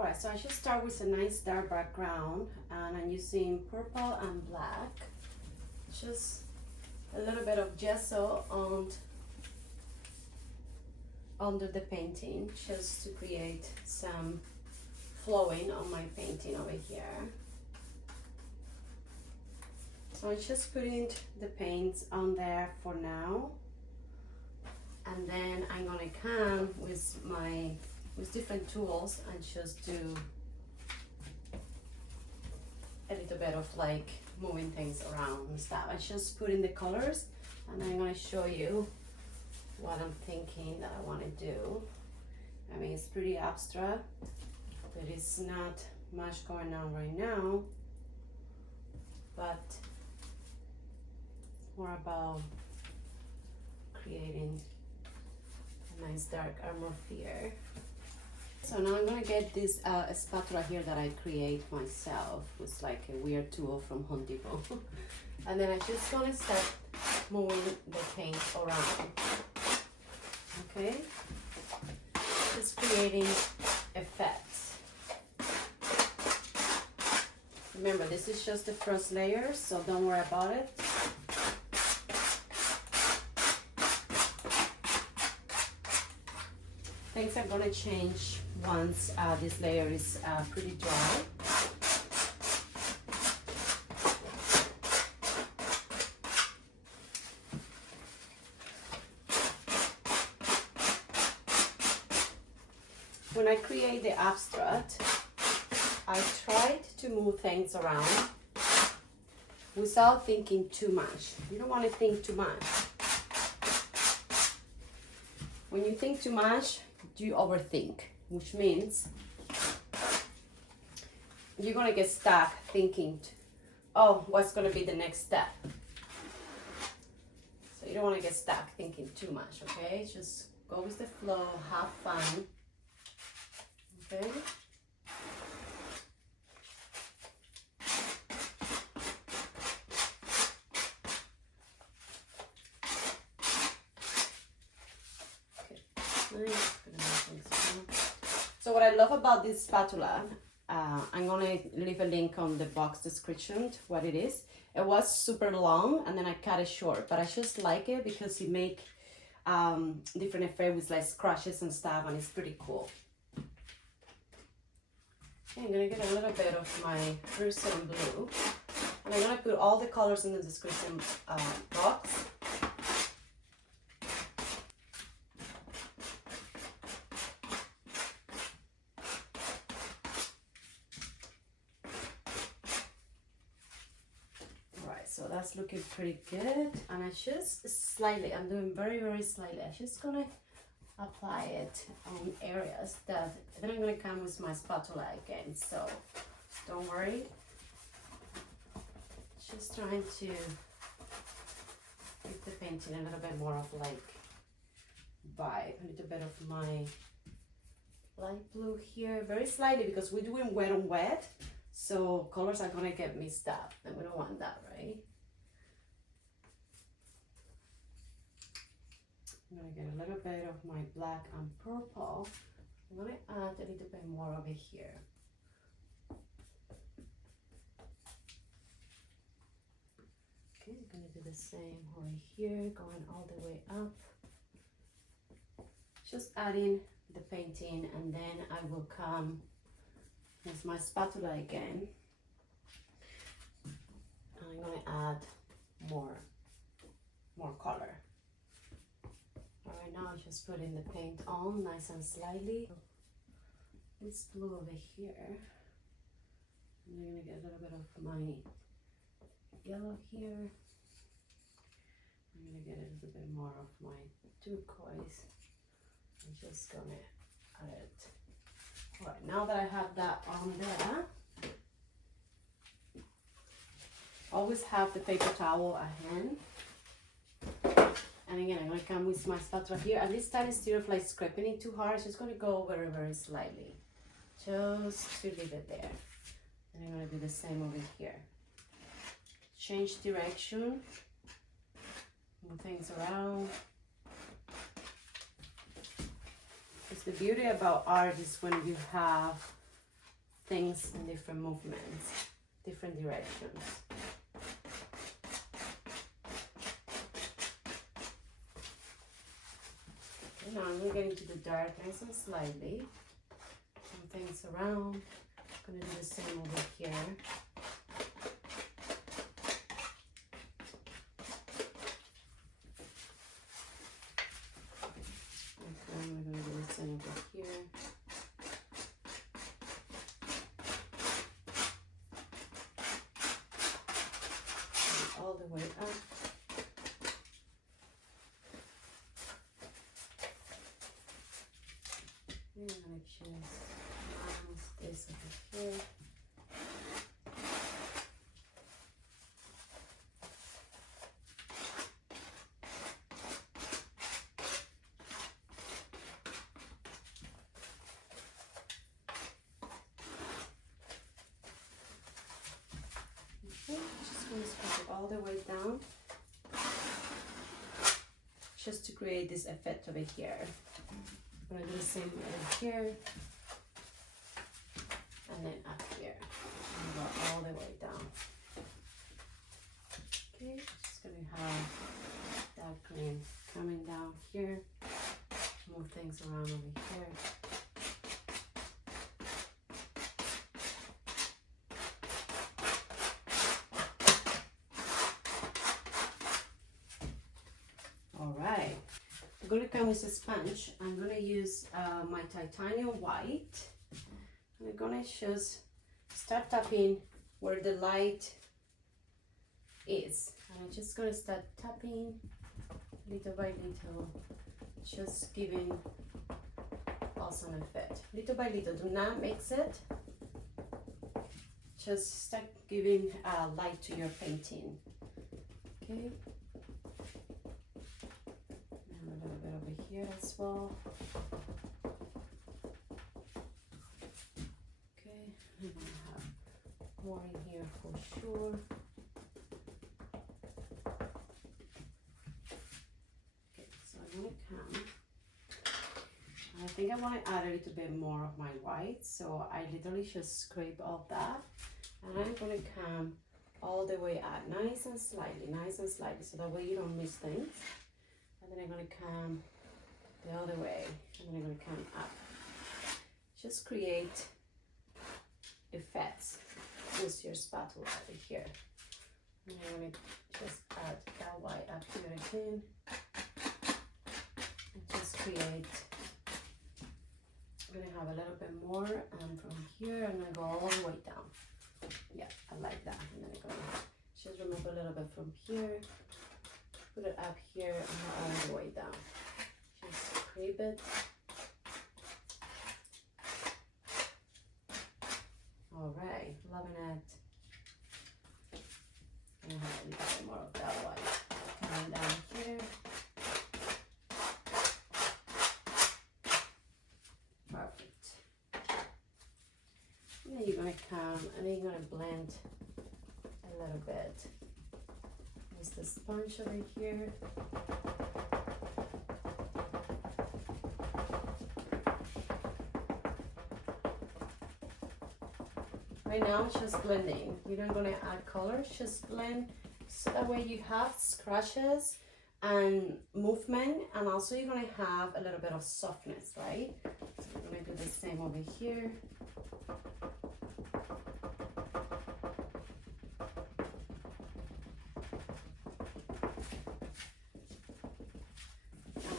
All right, so I should start with a nice dark background, and I'm using purple and black. Just a little bit of gesso under the painting, just to create some flowing on my painting over here. So I'm just putting the paints on there for now, and then I'm gonna come with different tools and just do a little bit of like moving things around and stuff. I just put in the colors, and I'm gonna show you what I'm thinking that I want to do. I mean, it's pretty abstract. There is not much going on right now, but more about creating a nice dark atmosphere. So now I'm gonna get this spatula here that I create myself. It's like a weird tool from Home Depot. And then I'm just gonna start moving the paint around. Okay? Just creating effects. Remember, this is just the first layer, so don't worry about it. Things are gonna change once this layer is pretty dry. When I create the abstract, I tried to move things around without thinking too much. You don't want to think too much. When you think too much, you overthink, which means you're gonna get stuck thinking, oh, what's gonna be the next step? So you don't want to get stuck thinking too much, okay? Just go with the flow, have fun, okay? Nice. So what I love about this spatula, I'm gonna leave a link on the box description to what it is. It was super long and then I cut it short, but I just like it because it make different effects with like scratches and stuff, and it's pretty cool. Okay, I'm gonna get a little bit of my crimson blue, and I'm gonna put all the colors in the description box. So that's looking pretty good, and I just slightly, I'm doing very, very slightly, I'm just gonna apply it on areas that, then I'm gonna come with my spatula again, so don't worry. Just trying to give the painting a little bit more of like vibe, a little bit of my light blue here, very slightly, because we're doing wet on wet. So colors are gonna get mixed up, and we don't want that, right? I'm gonna get a little bit of my black and purple. I'm gonna add a little bit more over here. Okay, I'm gonna do the same over here, going all the way up. Just adding the painting, and then I will come with my spatula again. I'm gonna add more color. All right, now I'm just putting the paint on nice and slightly. This blue over here. I'm gonna get a little bit of my yellow here. I'm gonna get a little bit more of my turquoise. I'm just gonna add it. All right, now that I have that on there, always have the paper towel at hand. And again, I'm gonna come with my spatula here. And this time, instead of like scraping it too hard, it's just gonna go very, very slightly. Just to leave it there. And I'm gonna do the same over here. Change direction, move things around. It's the beauty about art is when you have things in different movements, different directions. Okay, now I'm getting to the dark nice and slightly. Some things around. I'm gonna do the same over here. I'm going to do the same over here. And all the way up. And I'm going to just this over here. Just going to spread it all the way down, just to create this effect over here. I'm going to do the same over here, and then up here, and go all the way down. Okay, just going to have that green coming down here, move things around over here. Alright, I'm going to come with a sponge. I'm going to use my titanium white. I'm going to just start tapping where the light is. And I'm just going to start tapping little by little, just giving awesome effect. Little by little, do not mix it. Just start giving light to your painting. Okay. A little bit over here as well. Okay, I'm gonna have more in here for sure. Okay, so I'm gonna come. I think I want to add a little bit more of my white, so I literally just scrape off that, and I'm gonna come all the way up, nice and slightly, so that way you don't miss things. And then I'm going to come the other way, and then I'm going to come up. Just create effects with your spatula over here. And I'm going to just add that white up here again. And just create, I'm going to have a little bit more, and from here I'm going to go all the way down. Yeah, I like that. And then I'm going to just remove a little bit from here. Put it up here and all the way down. Just scrape it. Alright, loving it. And have a little bit more of that white coming down here. Perfect. And then you're going to come and then you're going to blend a little bit. Use the sponge over here. Right now it's just blending. You're not gonna add colors, just blend so that way you have scratches and movement, and also you're gonna have a little bit of softness, right? So we're gonna do the same over here.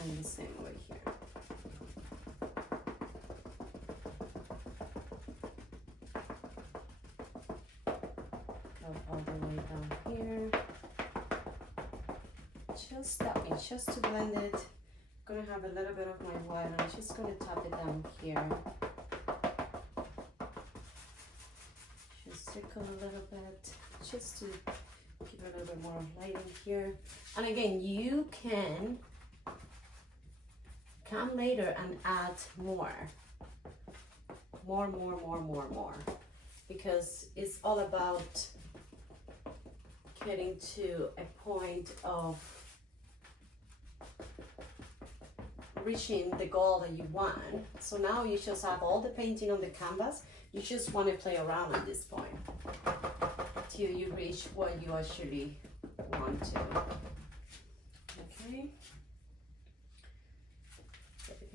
And the same over here. Go all the way down here. Just tapping, just to blend it. I'm gonna have a little bit of my white, and I'm just gonna tap it down here. Just circle a little bit, just to give a little bit more light in here. And again, you can come later and add more, because it's all about getting to a point of reaching the goal that you want. So now you just have all the painting on the canvas. You just want to play around at this point till you reach what you actually want to. Okay.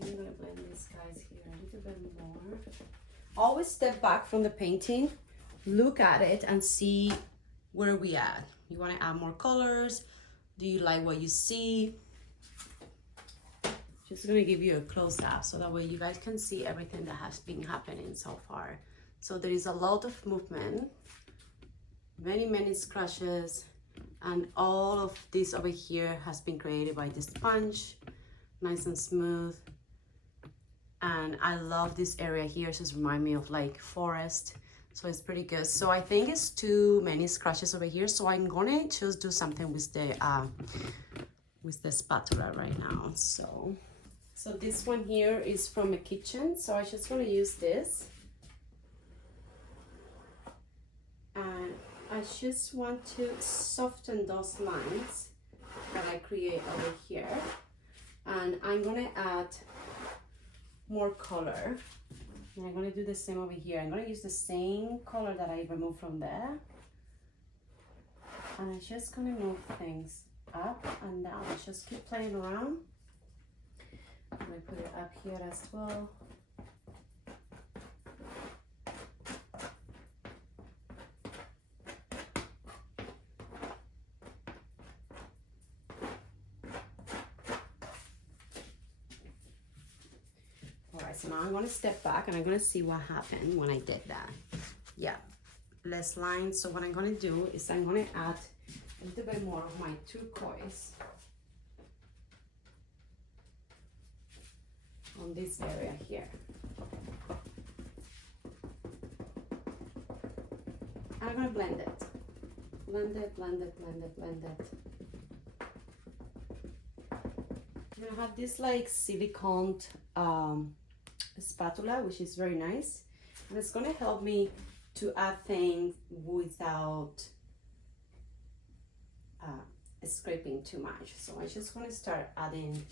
I'm gonna blend these guys here a little bit more. Always step back from the painting, look at it and see where we at. You want to add more colors? Do you like what you see? Just gonna give you a close up so that way you guys can see everything that has been happening so far. So there is a lot of movement, many scratches, and all of this over here has been created by the sponge, nice and smooth. And I love this area here. It just reminds me of like forest, so it's pretty good. So I think it's too many scratches over here, so I'm gonna just do something with the spatula right now. So this one here is from a kitchen, so I just gonna use this, and I just want to soften those lines that I create over here, and I'm gonna add more color, and I'm gonna do the same over here. I'm gonna use the same color that I removed from there, and I'm just gonna move things up and down. Just keep playing around. I'm gonna put it up here as well. So now I'm going to step back and I'm going to see what happened when I did that. Yeah, less lines. So what I'm going to do is I'm going to add a little bit more of my turquoise on this area here. I'm going to blend it. Blend it, blend it, blend it, blend it. I'm going to have this like silicone spatula, which is very nice, and it's going to help me to add things without scraping too much. So I'm just going to start adding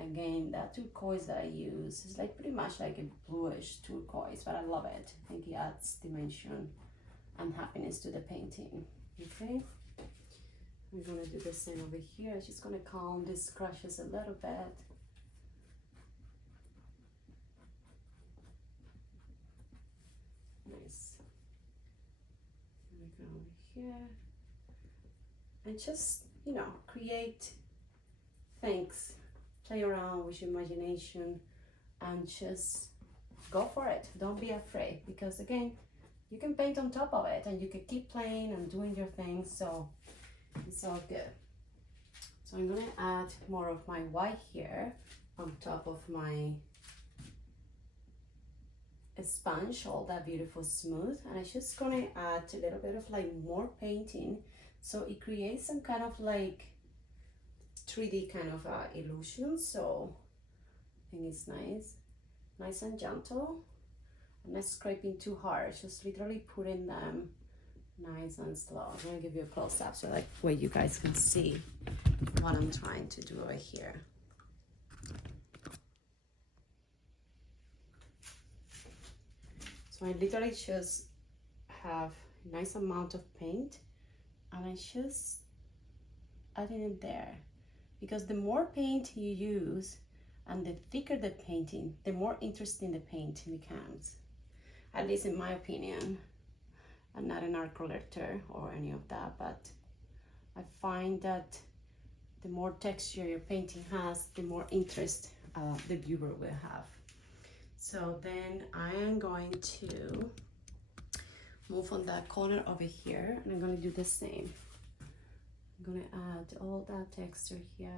again that turquoise that I use. It's like pretty much like a bluish turquoise, but I love it. I think it adds dimension and happiness to the painting. Okay, I'm going to do the same over here. I'm just going to calm these scratches a little bit. Nice. I'm gonna go over here and just, you know, create things, play around with your imagination, and just go for it. Don't be afraid, because again, you can paint on top of it and you can keep playing and doing your thing, so it's all good. So I'm gonna add more of my white here on top of my sponge, all that beautiful smooth, and I'm just gonna add a little bit of like more painting, so it creates some kind of like 3D kind of illusion. So I think it's nice and gentle. I'm not scraping too hard, just literally putting them nice and slow. I'm gonna give you a close-up so like where you guys can see what I'm trying to do over here. So I literally just have a nice amount of paint, and I just adding it there, because the more paint you use and the thicker the painting, the more interesting the paint becomes, at least in my opinion. I'm not an art collector or any of that, but I find that the more texture your painting has, the more interest the viewer will have. So then I am going to move on that corner over here, and I'm going to do the same. I'm going to add all that texture here.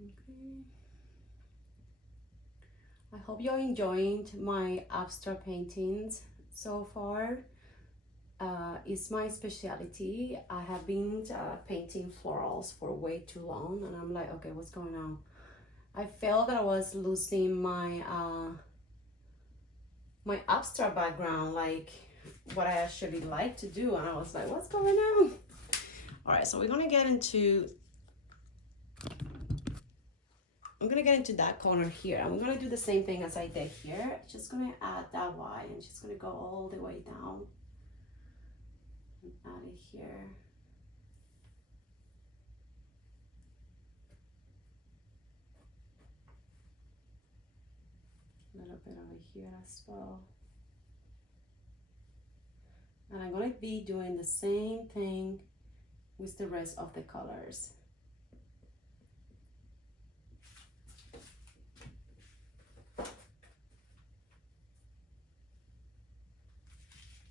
Okay. I hope you're enjoying my abstract paintings so far. It's my specialty. I have been painting florals for way too long, and I'm like, okay, what's going on? I felt that I was losing my my abstract background, like what I actually like to do, and I was like, what's going on? All right, so we're gonna get into I'm gonna get into that corner here. I'm gonna do the same thing as I did here. Just gonna add that white and just gonna go all the way down and add it here. A little bit over here as well. And I'm gonna be doing the same thing with the rest of the colors.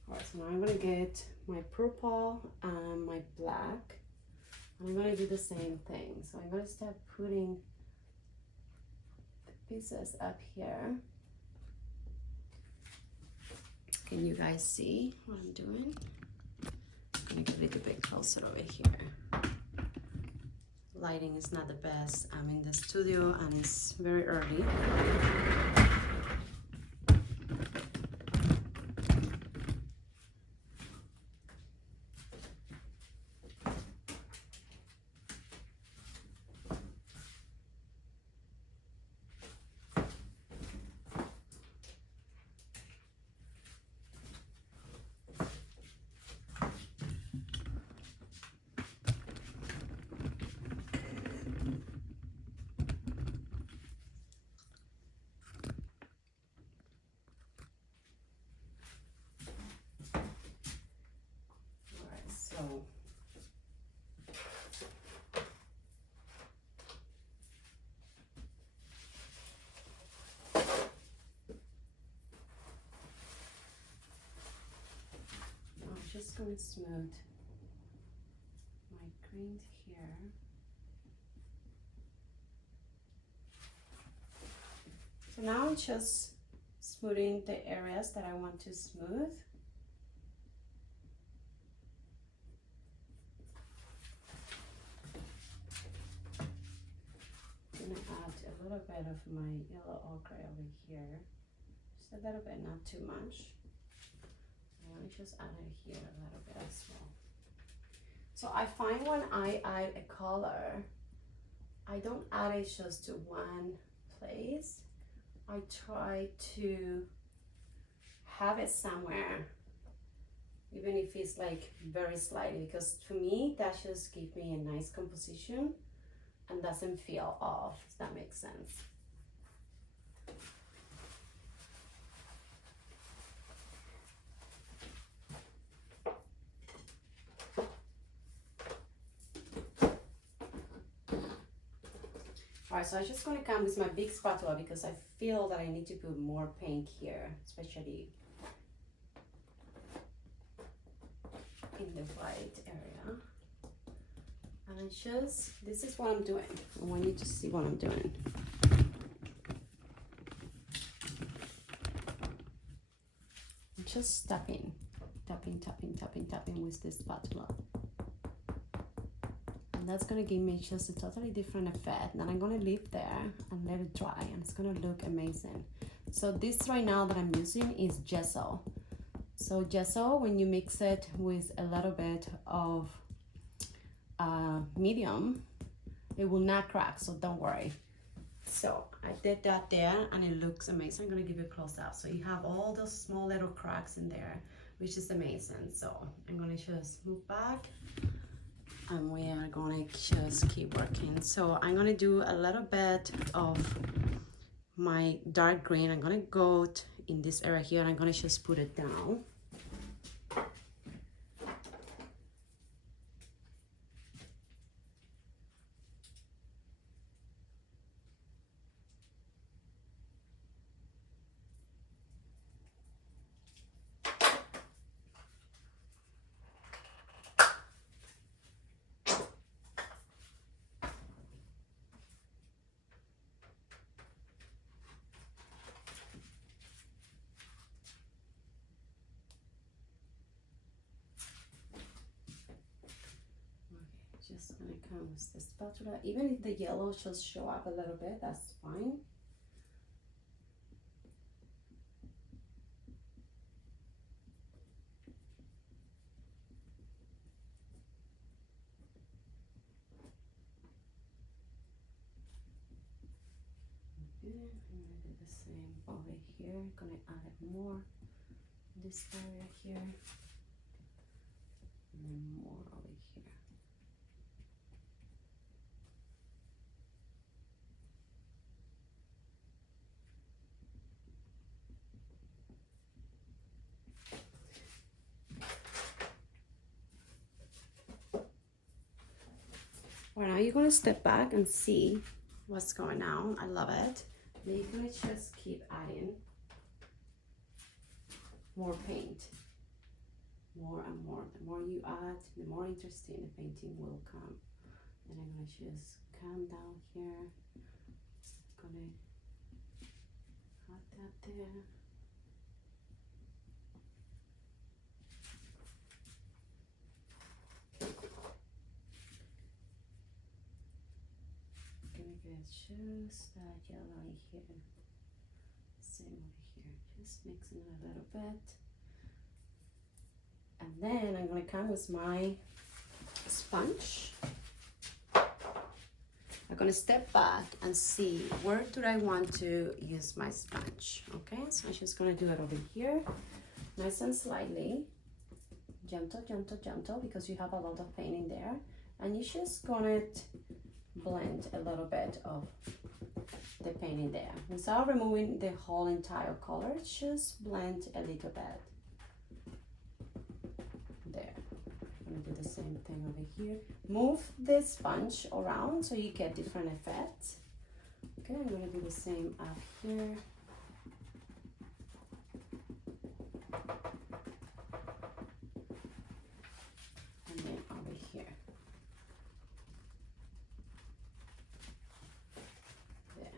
Alright, so now I'm gonna get my purple and my black. I'm gonna do the same thing. So I'm gonna start putting the pieces up here. Can you guys see what I'm doing? I'm gonna get a little bit closer over here. Lighting is not the best. I'm in the studio and it's very early. Just going to smooth my green here. So now I'm just smoothing the areas that I want to smooth. I'm going to add a little bit of my yellow ochre over here. Just a little bit, not too much. I'm going to just add it here a little bit as well. So I find when I add a color, I don't add it just to one place. I try to have it somewhere, even if it's like very slightly, because to me that just gives me a nice composition and doesn't feel off, if that makes sense. Alright, so I'm just going to come with my big spatula because I feel that I need to put more paint here, especially in the white area. And I just, this is what I'm doing. I want you to see what I'm doing. I'm just tapping with this spatula. That's gonna give me just a totally different effect. Then I'm gonna leave there and let it dry, and it's gonna look amazing. So this right now that I'm using is gesso. So gesso, when you mix it with a little bit of medium, it will not crack, so don't worry. So I did that there and it looks amazing. I'm gonna give you a close up. So you have all those small little cracks in there, which is amazing. So I'm gonna just move back. And we are gonna just keep working. So I'm gonna do a little bit of my dark green. I'm gonna go in this area here and I'm gonna just put it down. Just gonna come with the spatula. Even if the yellow just show up a little bit, that's fine. same over here. Gonna add more this area here, and then more over here. Well, now you're gonna step back and see what's going on. I love it. Then you're gonna just keep adding more paint, more and more. The more you add, the more interesting the painting will come. And I'm gonna just come down here. Gonna add that there. Gonna get just that yellow here. Same over here. Just mixing it a little bit. And then I'm gonna come with my sponge. I'm gonna step back and see where do I want to use my sponge. Okay, so I'm just gonna do it over here, nice and slightly, gentle, gentle, gentle, because you have a lot of paint in there, and you're just gonna blend a little bit of the paint in there without removing the whole entire color. Just blend a little bit. There. I'm gonna do the same thing over here. Move the sponge around so you get different effects. Okay, I'm gonna do the same up here. And then over here. There.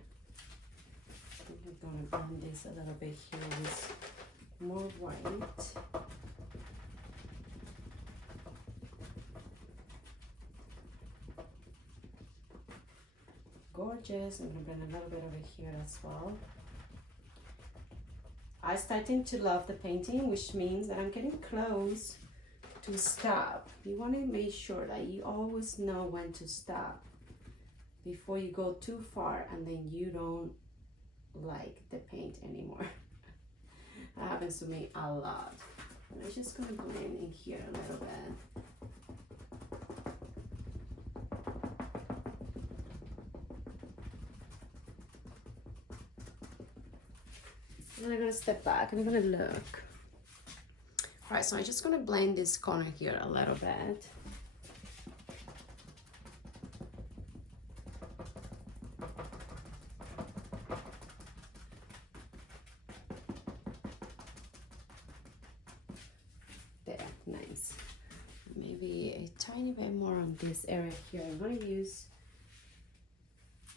I'm gonna blend this a little bit here with more white. Gorgeous. I'm gonna blend a little bit over here as well. I'm starting to love the painting, which means that I'm getting close to stop. You want to make sure that you always know when to stop before you go too far and then you don't like the paint anymore. That happens to me a lot. And I'm just gonna blend in here a little bit. And I'm gonna step back and I'm gonna look. All right, so I'm just gonna blend this corner here a little bit. There, nice. Maybe a tiny bit more on this area here. I'm gonna use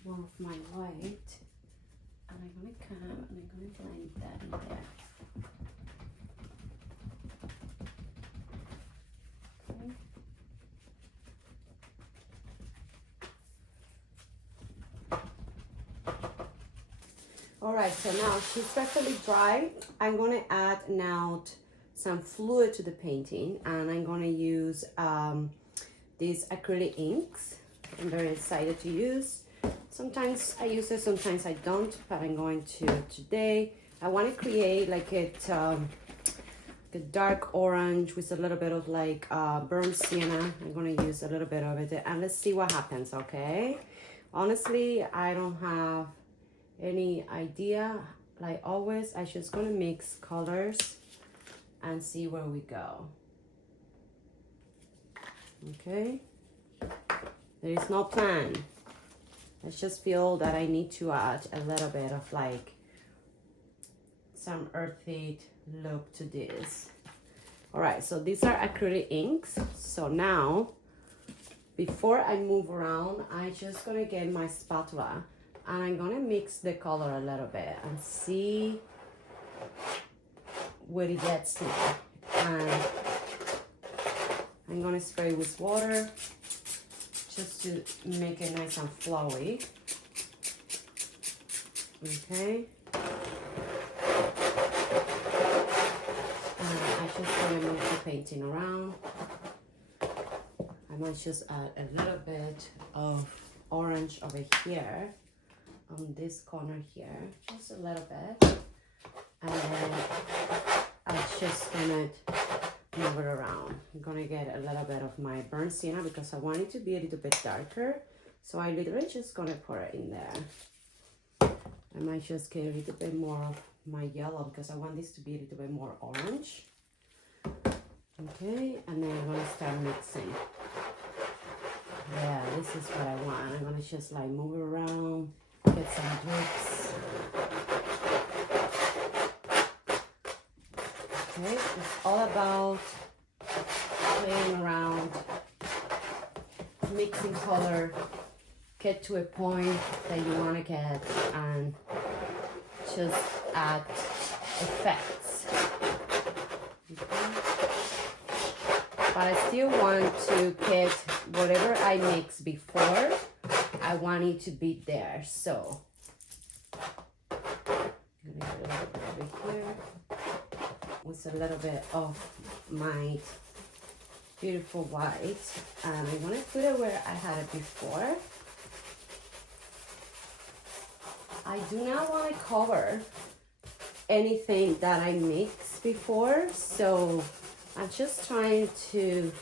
one of my white. And I'm gonna come and I'm gonna blend that in there. Okay. All right, so now she's perfectly dry. I'm gonna add now some fluid to the painting, and I'm gonna use these acrylic inks. I'm very excited to use. Sometimes I use it, sometimes I don't, but I'm going to today. I want to create like the dark orange with a little bit of like burnt sienna. I'm going to use a little bit of it, and let's see what happens, okay? Honestly, I don't have any idea. Like always, I'm just going to mix colors and see where we go. Okay? There is no plan. I just feel that I need to add a little bit of like some earthy look to this. All right, so these are acrylic inks. So now, before I move around, I'm just gonna get my spatula and I'm gonna mix the color a little bit and see where it gets to. And I'm gonna spray with water just to make it nice and flowy. Okay. I just want to move the painting around. I might just add a little bit of orange over here on this corner here, just a little bit. And then I'm just gonna move it around. I'm gonna get a little bit of my burnt sienna because I want it to be a little bit darker. So I literally just gonna pour it in there. I might just get a little bit more of my yellow because I want this to be a little bit more orange. Okay, and then I'm gonna start mixing. Yeah, this is what I want. I'm gonna just like move it around, get some drips. Okay, it's all about playing around, mixing color, get to a point that you want to get, and just add effects. Okay. But I still want to get whatever I mixed before, I want it to be there. So I'm gonna get a little bit over here with a little bit of my beautiful white, and I want to put it where I had it before. I do not want to cover anything that I mixed before, so I'm just trying to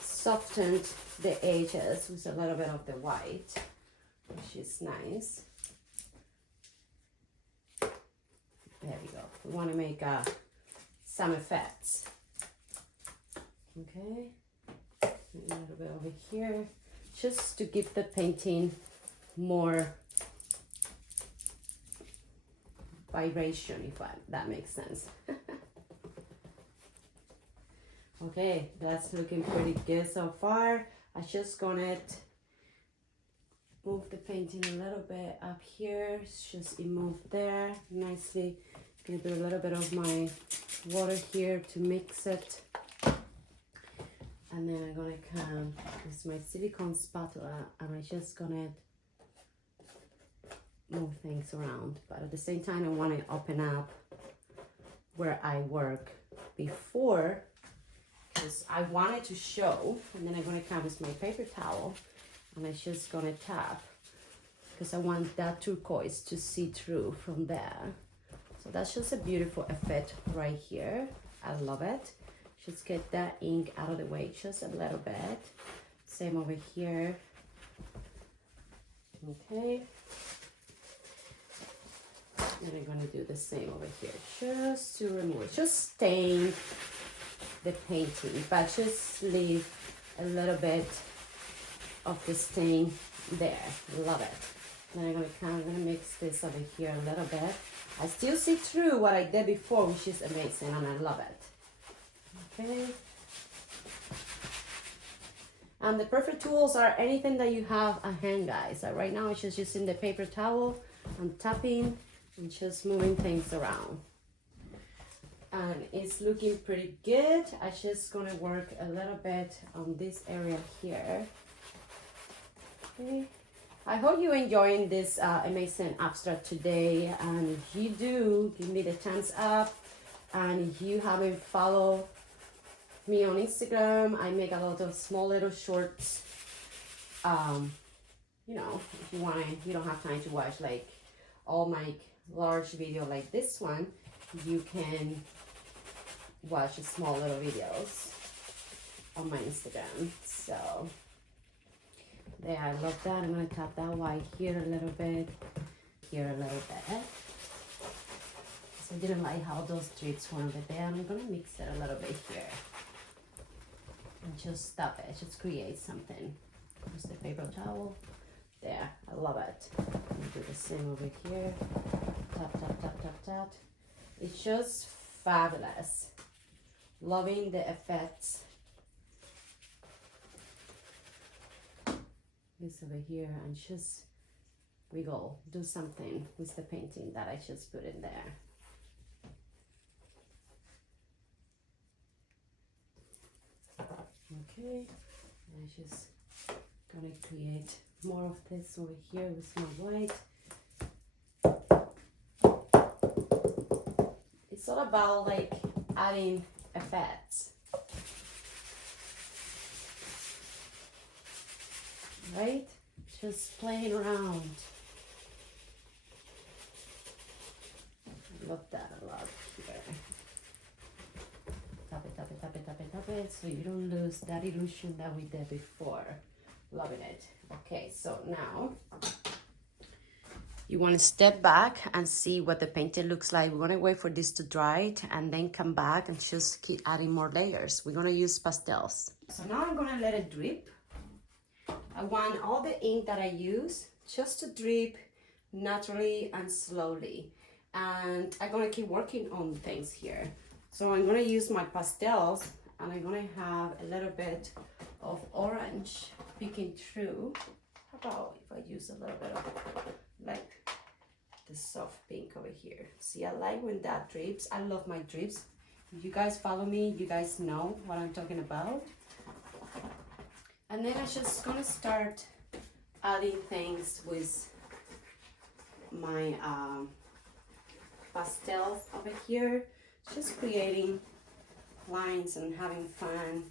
soften the edges with a little bit of the white, which is nice. There we go. We want to make some effects. Okay, a little bit over here, just to give the painting more vibration, if that makes sense. Okay, that's looking pretty good so far. I just gonna move the painting a little bit up here. It's just move there nicely. Gonna do a little bit of my water here to mix it. And then I'm gonna come with my silicone spatula and I'm just gonna move things around. But at the same time, I want to open up where I work before, because I wanted to show. And then I'm gonna come with my paper towel and I'm just gonna tap because I want that turquoise to see through from there. So that's just a beautiful effect right here. I love it. Just get that ink out of the way just a little bit. Same over here. Okay. And I'm gonna do the same over here, just to remove it. Just stain the painting, but just leave a little bit of the stain there. Love it. Then I'm gonna mix this over here a little bit. I still see through what I did before, which is amazing, and I love it. Okay. And the perfect tools are anything that you have at hand, guys. So right now, it's just using the paper towel and tapping and just moving things around. And it's looking pretty good. I'm just gonna work a little bit on this area here. Okay. I hope you're enjoying this amazing abstract today. And if you do, give me the thumbs up. And if you haven't followed me on Instagram, I make a lot of small little shorts. You know, if you want to, you don't have time to watch like all my large video like this one, you can watch small little videos on my Instagram. So there, I love that. I'm gonna tap that white here a little bit, here a little bit. So I didn't like how those streaks went over there. I'm gonna mix it a little bit here. And just stop it, just create something. Use the paper towel. There, I love it. Do the same over here. Tap, tap, tap, tap, tap. It's just fabulous. Loving the effects. This over here, and just wiggle, do something with the painting that I just put in there. Okay, and I'm just gonna create more of this over here with my white. It's all about like adding effects, right? Just playing around. Love that a lot here. Tap it, tap it, tap it, tap it, tap it, so you don't lose that illusion that we did before. Loving it. Okay, so now you want to step back and see what the painting looks like. We're going to wait for this to dry it and then come back and just keep adding more layers. We're going to use pastels. So now I'm going to let it drip. I want all the ink that I use just to drip naturally and slowly. And I'm going to keep working on things here. So I'm going to use my pastels and I'm going to have a little bit of orange peeking through. How about if I use a little bit of like the soft pink over here? See, I like when that drips. I love my drips. If you guys follow me, you guys know what I'm talking about. And then I'm just gonna start adding things with my pastels over here. Just creating lines and having fun,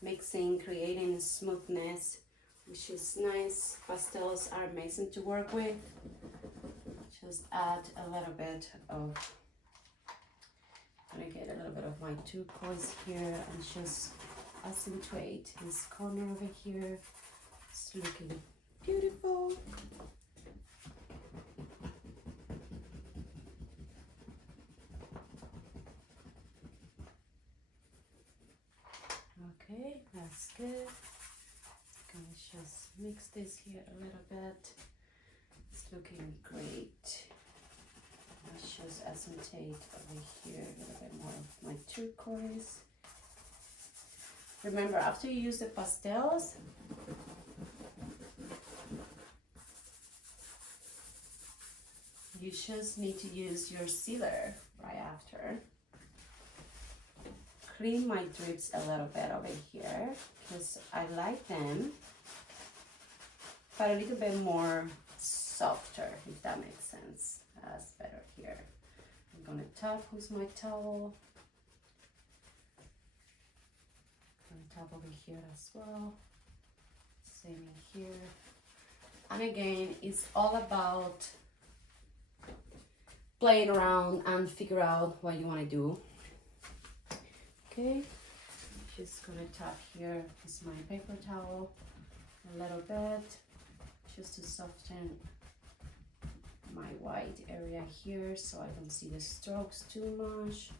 mixing, creating smoothness, which is nice. Pastels are amazing to work with. Just add a little bit of, I'm gonna get a little bit of my turquoise here and just accentuate this corner over here. It's looking beautiful. Okay, that's good. Gonna just mix this here a little bit. It's looking great. Let's just accentuate over here a little bit more of my turquoise. Remember, after you use the pastels, you just need to use your sealer right after. Clean my drips a little bit over here because I like them, but a little bit more softer, if that makes sense. That's better here. I'm gonna tap with my towel. Tap over here as well. Same in here. And again, it's all about playing around and figure out what you want to do. Okay, just gonna tap here with my paper towel a little bit just to soften my white area here so I don't see the strokes too much.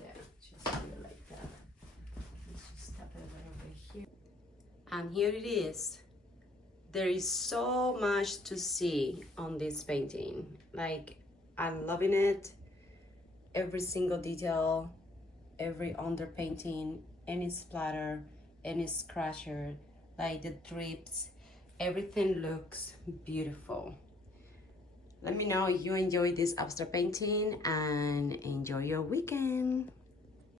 Yeah, just do it like that. Let's just tap it a little bit here. And here it is. There is so much to see on this painting. Like, I'm loving it. Every single detail, every underpainting, any splatter, any scratcher, like the drips, everything looks beautiful. Let me know if you enjoyed this abstract painting and enjoy your weekend.